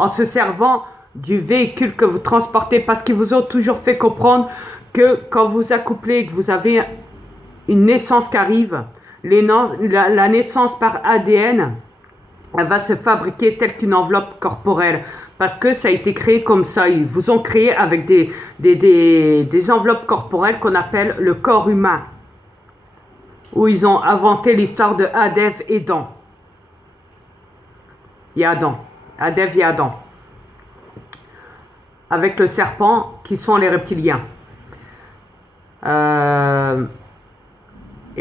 en se servant du véhicule que vous transportez, parce qu'ils vous ont toujours fait comprendre que quand vous accouplez et que vous avez une naissance qui arrive, la naissance par ADN, elle va se fabriquer telle qu'une enveloppe corporelle. Parce que ça a été créé comme ça. Ils vous ont créé avec des enveloppes corporelles qu'on appelle le corps humain. Où ils ont inventé l'histoire de Hadèv et Dan. Il y a Adam. Hadèv et Adam. Avec le serpent qui sont les reptiliens. Et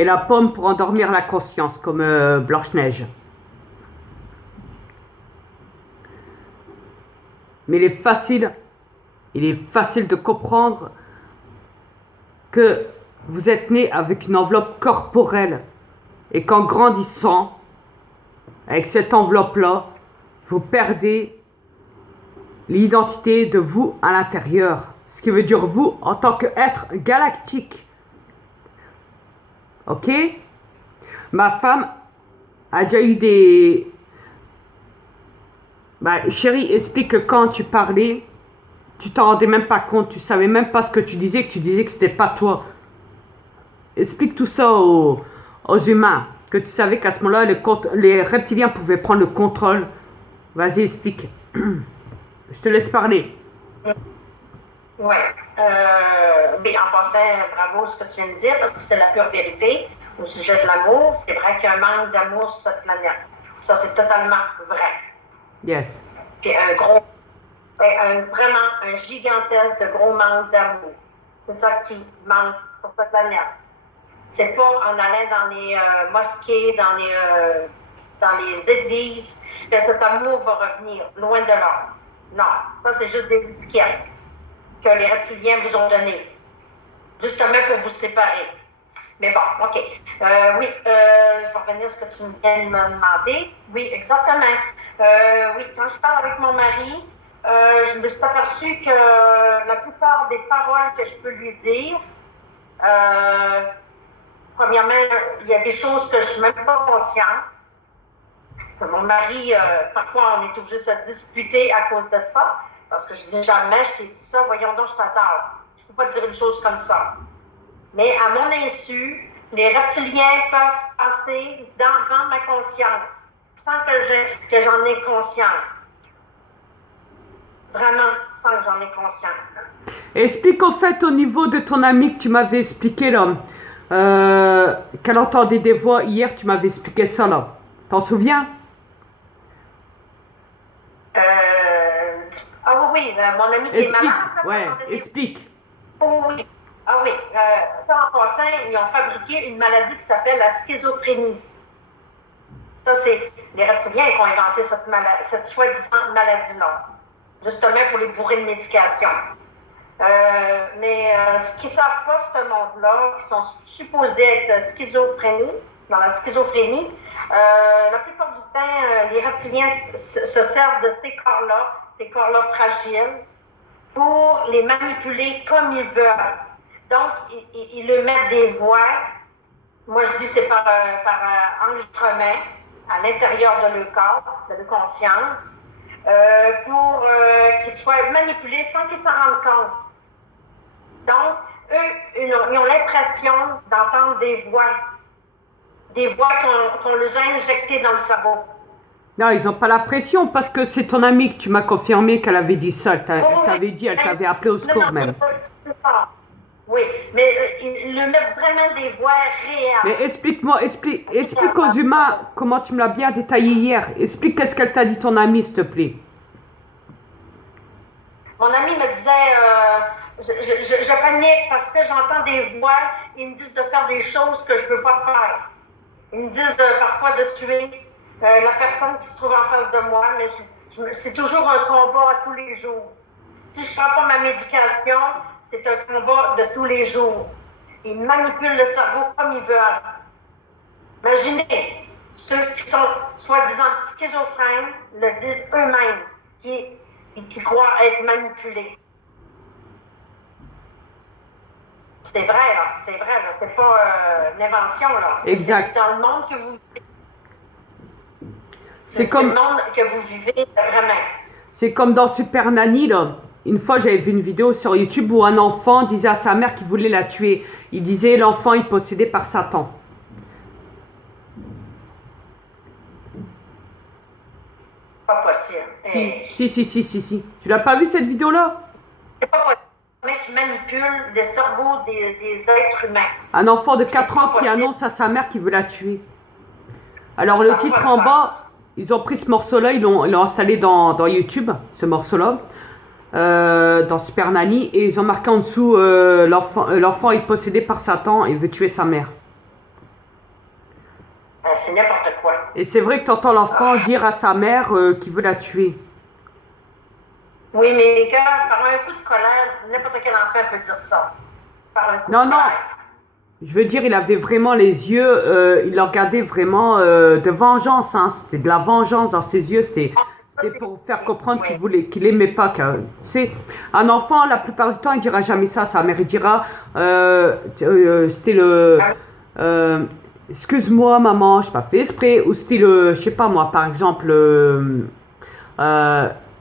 la pomme pour endormir la conscience, comme Blanche-Neige. Mais il est facile de comprendre que vous êtes né avec une enveloppe corporelle et qu'en grandissant, avec cette enveloppe-là, vous perdez l'identité de vous à l'intérieur. Ce qui veut dire vous en tant qu'être galactique. Ok? Ma femme a déjà eu des... chérie, explique que quand tu parlais, tu t'en rendais même pas compte, tu savais même pas ce que tu disais que c'était pas toi. Explique tout ça aux humains, que tu savais qu'à ce moment-là, les reptiliens pouvaient prendre le contrôle. Vas-y, explique. Je te laisse parler. Oui. Mais en passant, bravo ce que tu viens de dire, parce que c'est la pure vérité au sujet de l'amour. C'est vrai qu'il y a un manque d'amour sur cette planète. Ça, c'est totalement vrai. Yes. Puis vraiment un gigantesque de gros manque d'amour. C'est ça qui manque sur cette planète. C'est pas en allant dans les mosquées, dans les églises, que cet amour va revenir, loin de là. Non, ça c'est juste des étiquettes que les reptiliens vous ont données, justement pour vous séparer. Mais bon, OK. Oui, je vais revenir à ce que tu viens de me demander. Oui, exactement. Oui, quand je parle avec mon mari, je me suis aperçue que la plupart des paroles que je peux lui dire, premièrement, il y a des choses que je ne suis même pas consciente. Que mon mari, parfois, on est obligé de se disputer à cause de ça. Parce que je dis jamais, je t'ai dit ça, voyons donc, je t'attends. Je ne peux pas dire une chose comme ça. Mais à mon insu, les reptiliens peuvent passer dans ma conscience, sans que j'en ai conscience. Vraiment, sans que j'en ai conscience. Explique au fait au niveau de ton ami que tu m'avais expliqué là, qu'elle entendait des voix hier, tu m'avais expliqué ça là. T'en souviens? Ah oui, mon ami qui est malade. Ouais, explique. Oh, oui. Ah oui, ça en passant, ils ont fabriqué une maladie qui s'appelle la schizophrénie. Ça, c'est les reptiliens qui ont inventé cette soi-disant maladie-là, justement pour les bourrer de médication. Mais ce qu'ils ne savent pas, ce monde-là, qui sont supposés être dans la schizophrénie, la plupart du temps, les reptiliens se servent de ces corps-là fragiles, pour les manipuler comme ils veulent. Donc, ils leur mettent des voix. Moi, je dis c'est par enregistrement à l'intérieur de leur corps, de leur conscience, pour qu'ils soient manipulés sans qu'ils s'en rendent compte. Donc, eux, ils ont l'impression d'entendre des voix qu'on leur a injectées dans le cerveau. Non, ils n'ont pas la pression parce que c'est ton amie que tu m'as confirmé qu'elle avait dit ça. Elle t'avait appelé au secours même. C'est ça. Oui, mais ils lui mettent vraiment des voix réelles. Mais explique aux humains comment tu me l'as bien détaillé hier. Explique qu'est-ce qu'elle t'a dit ton amie, s'il te plaît. Mon ami me disait, je panique parce que j'entends des voix, ils me disent de faire des choses que je ne peux pas faire. Ils me disent parfois de tuer la personne qui se trouve en face de moi, mais c'est toujours un combat à tous les jours. Si je ne prends pas ma médication, c'est un combat de tous les jours. Ils manipulent le cerveau comme ils veulent. Imaginez, ceux qui sont soi-disant schizophrènes le disent eux-mêmes, qui croient être manipulés. C'est vrai, là. C'est pas une invention, là. Exact. C'est dans le monde que vous vivez. C'est comme... le monde que vous vivez, vraiment. C'est comme dans Super Nanny, là. Une fois, j'avais vu une vidéo sur YouTube où un enfant disait à sa mère qu'il voulait la tuer. Il disait l'enfant est possédé par Satan. Pas possible. Si. Tu l'as pas vu cette vidéo-là? C'est pas possible. Un mec qui manipule les cerveaux des êtres humains. Un enfant de 4 ans qui annonce à sa mère qu'il veut la tuer. Alors le titre en bas, ils ont pris ce morceau-là, ils l'ont installé dans YouTube, ce morceau-là, dans Super Nanny, et ils ont marqué en dessous l'enfant est possédé par Satan et veut tuer sa mère. C'est n'importe quoi. Et c'est vrai que tu entends l'enfant dire à sa mère qu'il veut la tuer. Oui, mais les gars, par un coup de colère, n'importe quel enfant peut dire ça. Par un coup de Non. colère. Je veux dire, il avait vraiment les yeux, il le regardait vraiment de vengeance. Hein. C'était de la vengeance dans ses yeux. C'était pour faire comprendre qu'il aimait pas. Tu sais, un enfant, la plupart du temps, il dira jamais ça à sa mère. Il dira, c'était le... excuse-moi maman, je n'ai pas fait exprès. Ou c'était le, je sais pas moi, par exemple,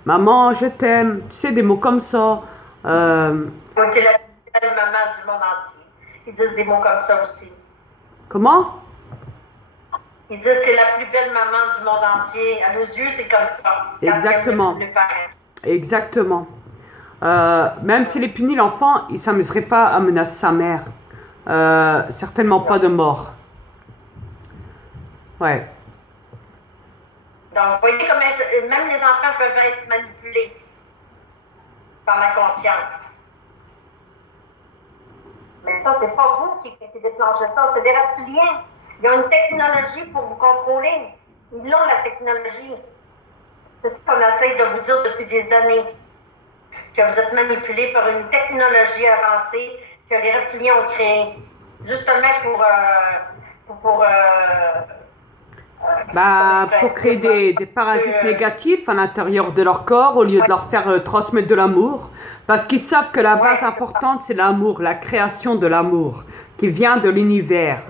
maman, je t'aime. Tu sais, des mots comme ça. T'es la plus belle maman du monde entier. Ils disent des mots comme ça aussi. Comment? Ils disent t'es la plus belle maman du monde entier. À nos yeux, c'est comme ça. Exactement. Exactement. Même s'il est puni, l'enfant, il ne s'amuserait pas à menacer sa mère. Certainement pas de mort. Ouais. Donc, vous voyez comment même les enfants peuvent être manipulés par la conscience. Mais ça, c'est pas vous qui déclenchez ça, c'est des reptiliens. Ils ont une technologie pour vous contrôler. Ils ont la technologie. C'est ce qu'on essaye de vous dire depuis des années. Que vous êtes manipulés par une technologie avancée que les reptiliens ont créée. Justement pour créer des parasites négatifs à l'intérieur de leur corps au lieu de leur faire transmettre de l'amour. Parce qu'ils savent que la base importante, c'est l'amour, la création de l'amour qui vient de l'univers,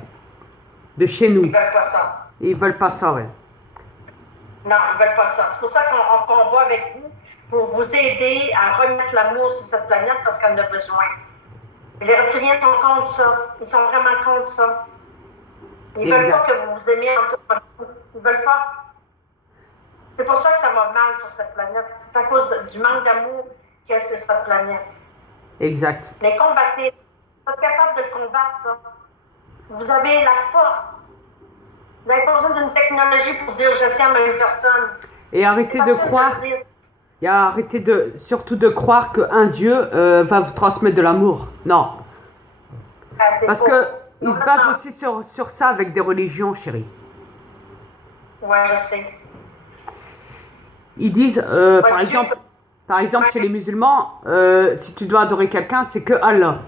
de chez nous. Ils veulent pas ça. Ils veulent pas ça, ouais. Non, ils veulent pas ça. C'est pour ça qu'on combat avec vous pour vous aider à remettre l'amour sur cette planète parce qu'on en a besoin. Et les reptiliens sont contre ça. Ils sont vraiment contre ça. Ils veulent pas que vous vous aimiez entre vous. Ils veulent pas. C'est pour ça que ça va mal sur cette planète. C'est à cause du manque d'amour qu'il y a sur cette planète. Exact. Mais combattez. Vous êtes capable de le combattre, ça. Vous avez la force. Vous n'avez pas besoin d'une technologie pour dire je t'aime à une personne. Et arrêtez de croire. Surtout de croire qu'un Dieu va vous transmettre de l'amour. Non. Parce que ils se basent aussi sur ça avec des religions, chérie. Ouais, je sais. Ils disent, par exemple, chez les musulmans, si tu dois adorer quelqu'un, c'est que Allah.